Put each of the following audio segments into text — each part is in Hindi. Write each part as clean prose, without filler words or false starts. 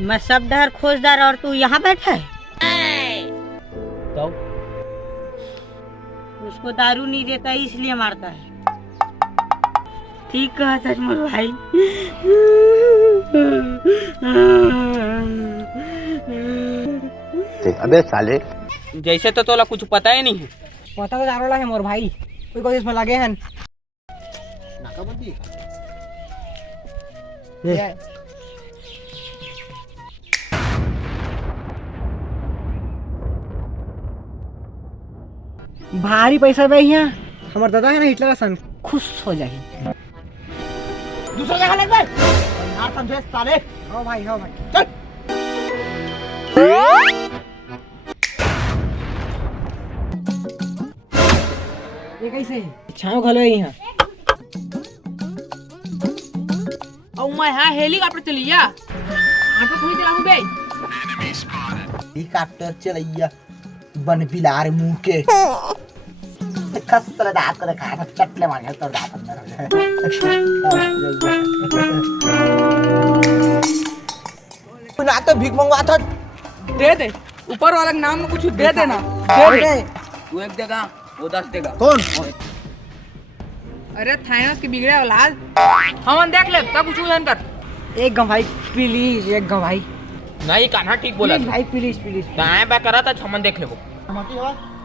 मैं सब डर खोजदार और तू यहाँ बैठा है। तो उसको दारू नहीं देता इसलिए मारता है। ठीक कहा सचमुच भाई। अबे साले जैसे तो तोला कुछ पता ही नहीं है। पता तो दारोला है मोर भाई, कोई कोशिश में लगे हैं। नाकाबंदी भारी पैसा बे यहाँ हमार दादा है ना हिटलर सन खुश हो जाए। दूसरा जगह लग भाई यार समझे साले। हाँ भाई चल ये कैसे है? छाँव घलो है यहाँ। और मैं हाँ हेलीकॉप्टर चलिया ऑटो थोड़ी चलाऊं बे। हेलीकॉप्टर चलैया बन पिलार मुंह के खसर दांत कर खा चटले मार तो दांत अंदर ना तो भीख मंगवा था दे दे ऊपर वाला के नाम में कुछ दे देना। दे दे। तू 1 देगा वो 10 देगा। कौन अरे थाइनस के बिगड़े औलाद हम देख ले तब कुछ उधन कर। एक गम भाई प्लीज, एक गम भाई नहीं कान्हा ठीक बोला भाई प्लीज प्लीज। दाएं बाएं करा था छमन देख ले वो।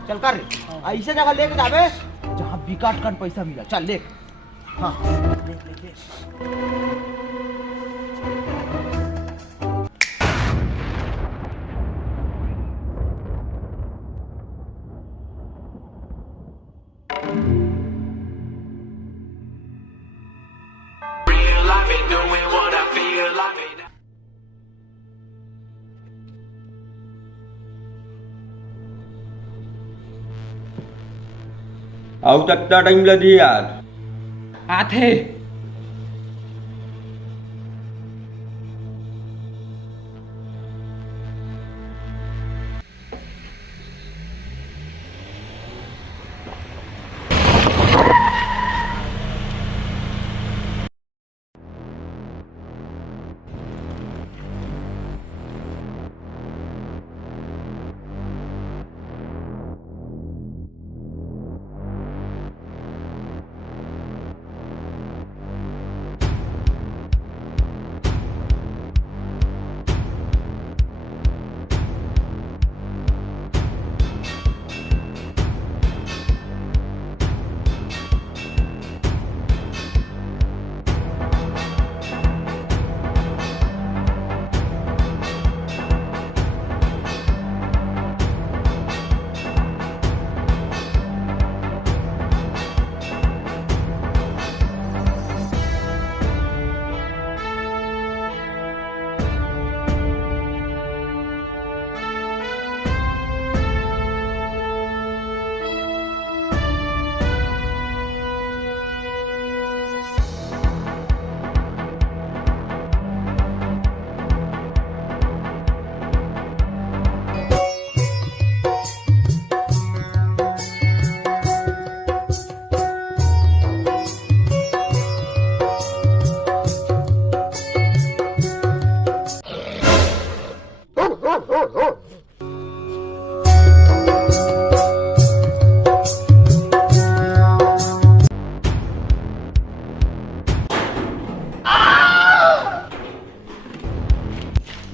चल कर ऐसे जगह लेके जाबे जहाँ बिकाट कर पैसा मिला। चल ले। हाँ आओ कितना टाइम लगी यार। आथे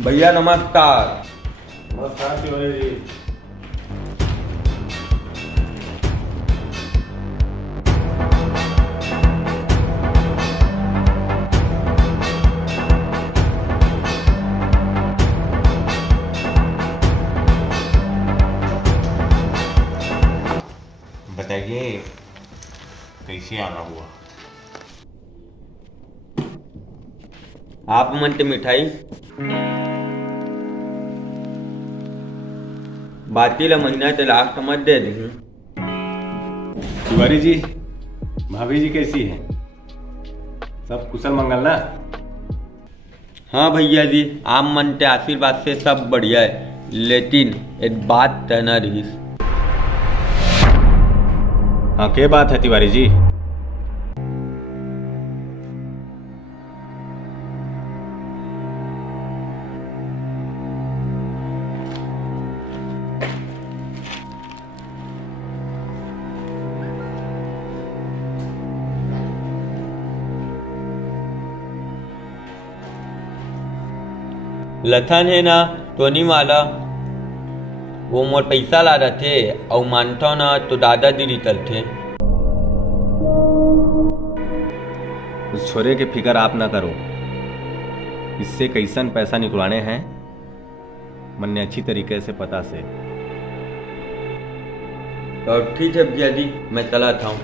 भैया नमस्कार। नमस्कार तिवारी जी। बताइए कैसे आना हुआ? आप मनते मिठाई बातीला महीना ते लास्ट मत दे दी। तिवारी जी भाभी जी कैसी है? सब कुशल मंगल ना? हाँ भैया जी आप मनते आशीर्वाद से सब बढ़िया है, लेकिन एक बात कहना रही। हाँ क्या बात है तिवारी जी? लथन है ना तो नहीं वाला वो मोर पैसा ला रहे थे और मानता ना तो दादागिरी थे। उस छोरे के फिक्र आप ना करो, इससे कैसन पैसा निकलवाने हैं मन्ने अच्छी तरीके से पता से। तो ठीक है भैया जी, मैं चला था।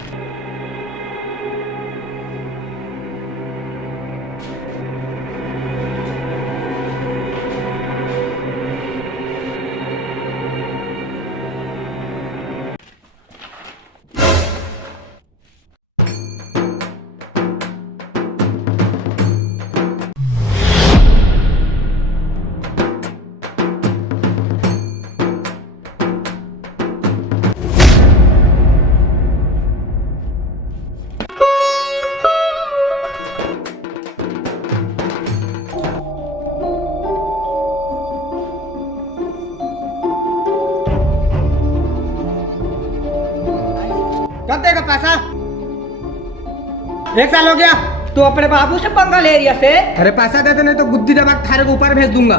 कब देगा पैसा? 1 साल हो गया। तू अपने बाबू से पंगा ले रिया से? अरे पैसा दे दे नहीं तो गुद्दी दबा के थारे के ऊपर भेज दूंगा।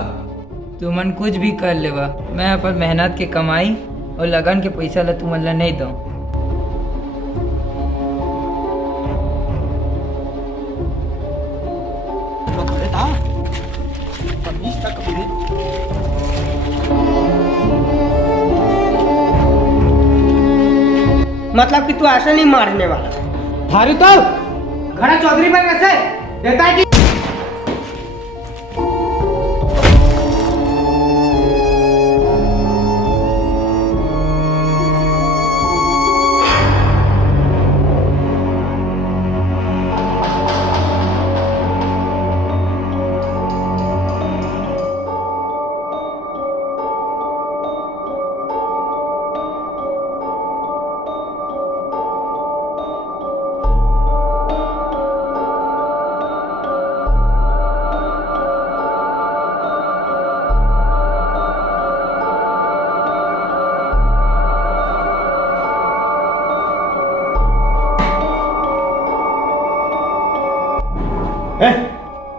तू मन कुछ भी कर लेवा, मैं अपन मेहनत के कमाई और लगन के पैसा ला तू मन ला नहीं दो। मतलब कि तू ऐसे नहीं मारने वाला। थारी तो घड़ा चौधरी बन कैसे देता है कि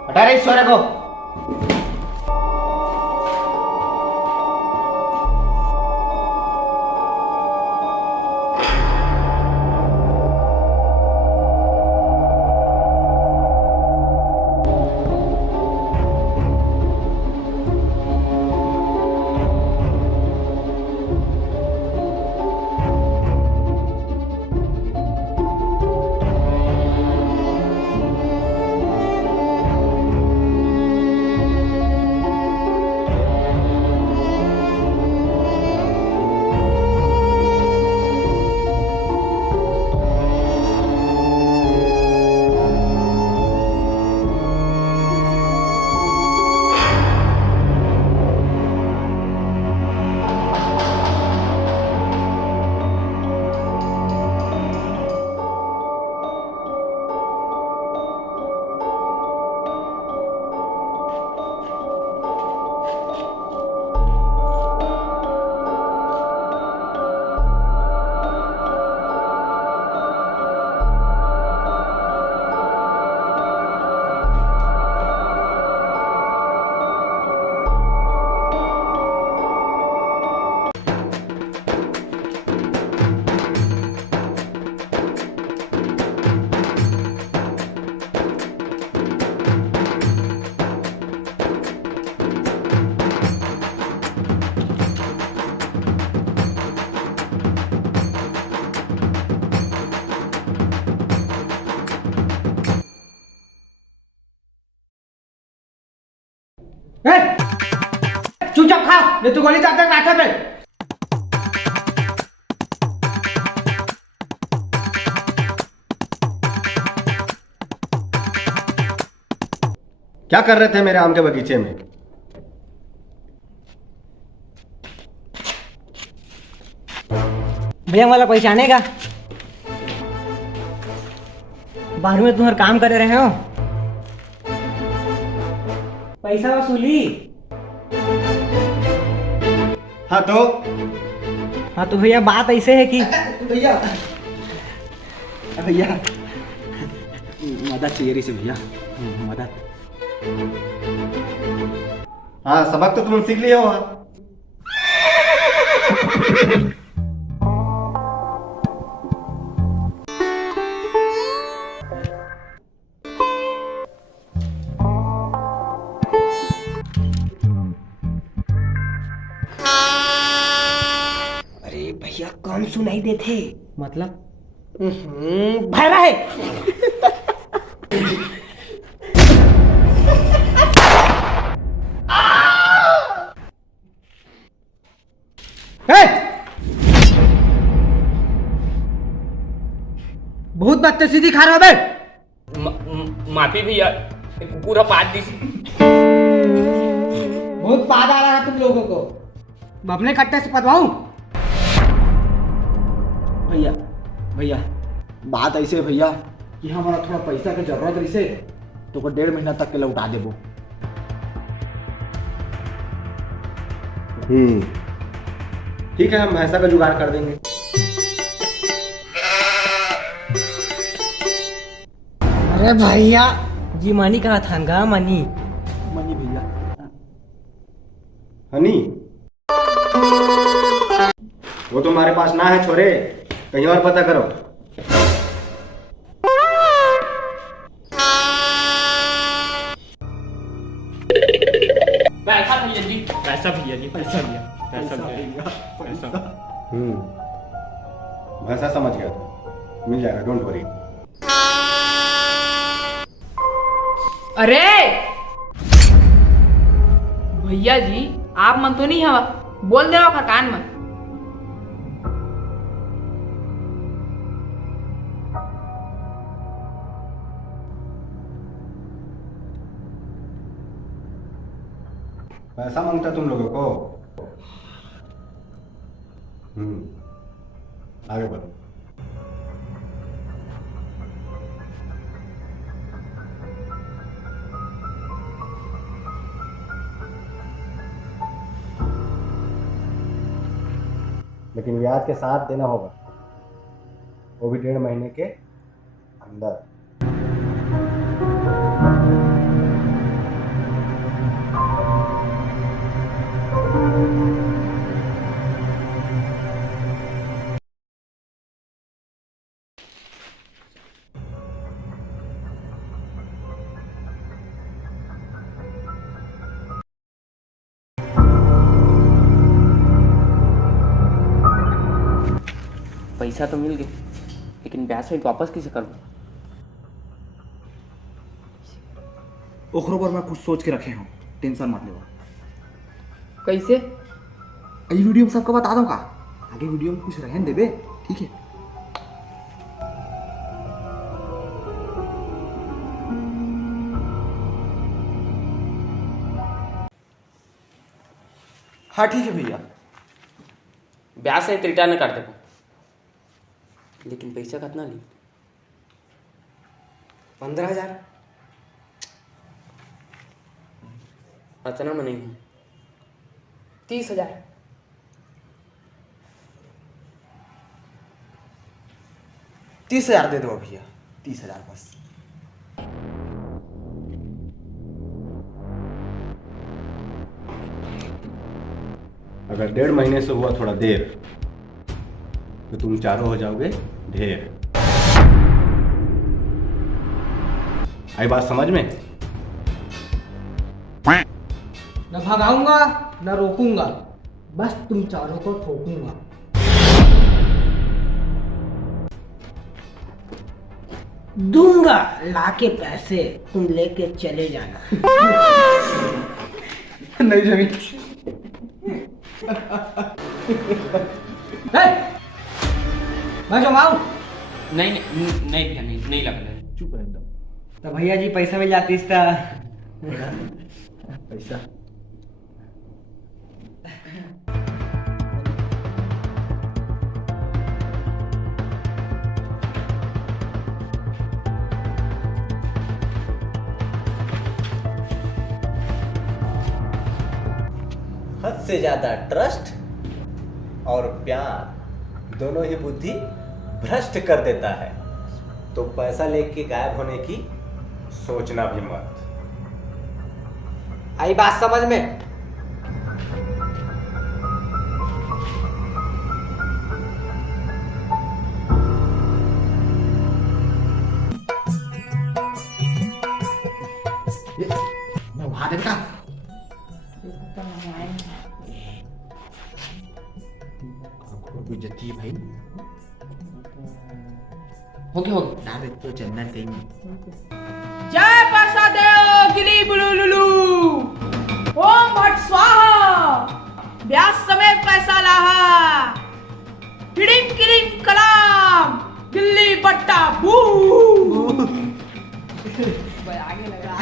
हटा रहे इस छोरे को। चुपचाप खा नहीं तो गोली चाहते माथा पे। क्या कर रहे थे मेरे आम के बगीचे में? भैया वाला पहचानेगा? 12 में तुम्हारे काम करे रहे हो, पैसा वसूली। हाँ तो भैया बात ऐसे है कि भैया भैया मदद चाहिए रे से भैया, मदद। हाँ, सबक तो तुम सीख लिए हो। अरे भैया कम सुनाई देते मतलब भैरा है। बहुत बदतमीजी खा रहा है बे। माफी भैया पूरा पाद दी। बहुत पाद आ रहा है तुम लोगों को। मैं अपने कट्टे से पदवाऊं। भैया भैया बात ऐसे है भैया कि हमारा थोड़ा पैसा की जरूरत रही से तो को 1.5 महीना तक के लौटा देबो। ठीक है, हम ऐसा का जुगाड़ कर देंगे। अरे भैया जी मनी कहाँ था मनी? मनी भैया हनी, वो तुम्हारे पास ना है छोरे, कहीं और पता करो। पैसा भैया जी, पैसा भैया जी, पैसा भैया, पैसा भैया, पैसा। भैंसा समझ गया था, मिल जाएगा, डोंट वरी। अरे भैया जी आप मन तो नहीं हवा, बोल दे का कान में। पैसा मांगता तुम लोगों को? आगे बढ़ो। लेकिन ब्याज के साथ देना होगा, वो भी 1.5 महीने के अंदर। पैसा तो मिल गए, लेकिन ब्याज में वापस कैसे करूँ? ओखरो पर मैं कुछ सोच के रखे हूँ, टेंशन मत लो। कैसे? ये वीडियो में सबको बता दूंगा, आगे वीडियो में कुछ रहन देबे, ठीक है? हाँ ठीक है भैया। ब्याज से रिटर्न कर देबो, लेकिन पैसा कितना ली? 15,000। इतना में नहीं, 30,000। 30,000 दे दो भैया, 30,000 बस। अगर 1.5 महीने से हुआ थोड़ा देर, तो तुम चारों हो जाओगे ढेर। आई बात समझ में? न भगाऊंगा न रोकूंगा, बस तुम चारों को ठोकूंगा। दूंगा लाके पैसे, तुम लेके चले जाना। नहीं जमीन। मैं जमाऊं? नहीं नहीं भैया, नहीं लग रहा है। चुप रह एकदम। तो भैया जी पैसा मिल जाती इसका। पैसा हद से ज्यादा ट्रस्ट और प्यार दोनों ही बुद्धि भ्रष्ट कर देता है, तो पैसा लेके गायब होने की सोचना भी मत। आई बात समझ में? दे बेटा। बेइज्जती है भाई। हो गया ना दे तो चंदन कहीं। जय पैसा देव गिली बुलुलुलु, ओम भट स्वाहा, ब्यास समेत पैसा लाहा, हिडिम किरिम कलाम, गिल्ली बट्टा बू। आगे लगा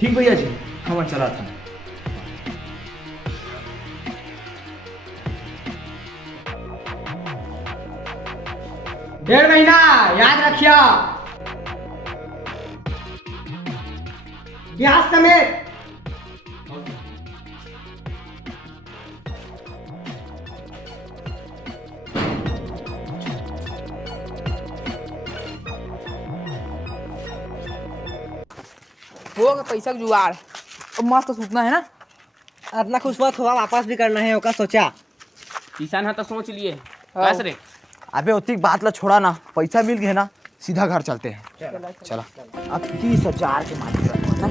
ठीक भैया जी, हम चला था। डेढ़ महीना याद रखिया, ब्याज समेत। होगा पैसा का जुगाड़। अब मस्त सूतना है ना। अपना खुश हुआ थोड़ा वापस भी करना है, ओका सोचा। किसान है तो सोच लिए बस रे। अबे उतनी बात ला छोड़ा ना, पैसा मिल गया ना, सीधा घर चलते हैं। चला। अब 30,000 के मालिक ना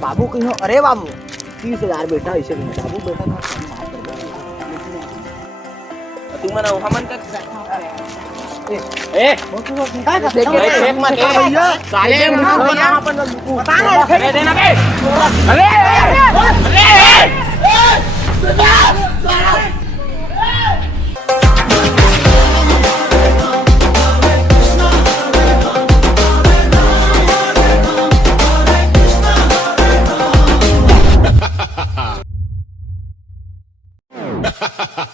बाबू कहीं। अरे बाबू 30,000 बेटा ऐसे नहीं बाबू बेटा ना तू मना हमन का ए काय करते हो? एक मत भैया साले पता नहीं अरे देना बे Ha ha ha!